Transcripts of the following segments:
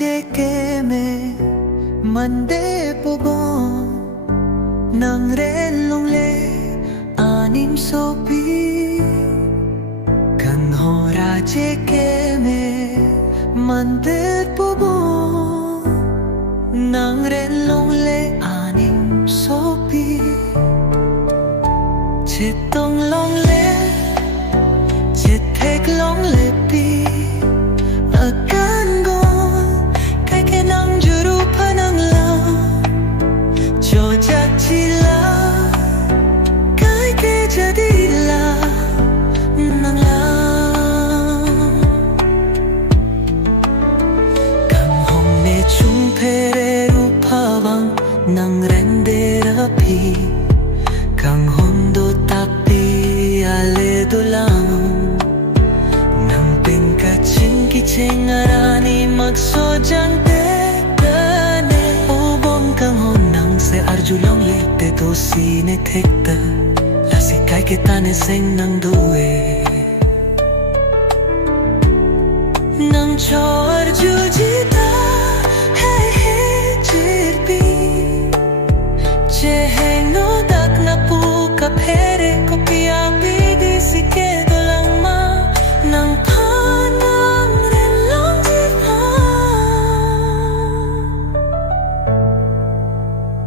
Jekeme Mande Pobo Nang relongle Anim sopi Kang hora Jekeme Mande Pobo Nang relongle Anim sopi Chitong longle Chitek longle pi Akan go Kai ke nang juru panang la Jojak cila Kai ke jadilah nang la Kang hong ne chung pere upawang Nang rende rapi Kang hondo tapi ale dolang Nang pingkachin kicheng arani magsojang tekane Ubong kang honang se arjulong lite to sine tekta Lasi kai kitane seng nang duwe Nang cho arjujita Hey hey jirpi Jeheng no dak na puka pere ko piapi di sike dolang ma Nang panang relong jipa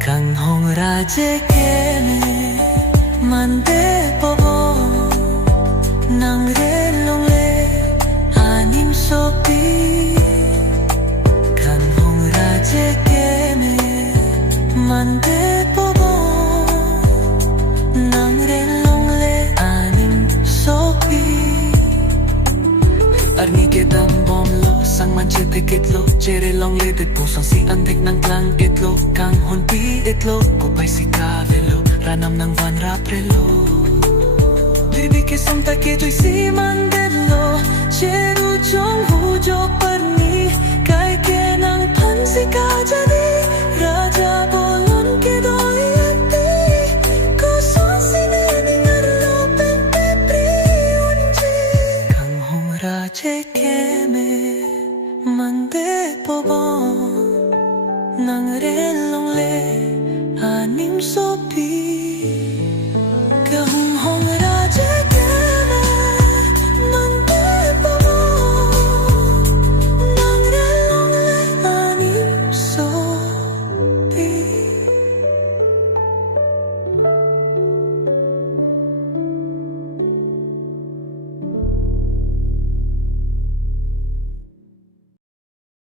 Kang hong raje kene mande pobo Nang relong le anim sopi Kang hong raje kene mande pobo Nang relong le anim sopi Arni ke dam bom lo sang manche te kitlo Chere long le det pusang si antek nang klang itlo Kang hon pi itlo Kupay si kavelo Ranam nang van raprelo Baby ke sam taketoy si mandelo Cheru chong hujo parni Kai ke nang pan si kajadi Raja bolon ke doi ati Koson si neni ngarlo pepe priunji Kang hong raje keme mande pobo Nang re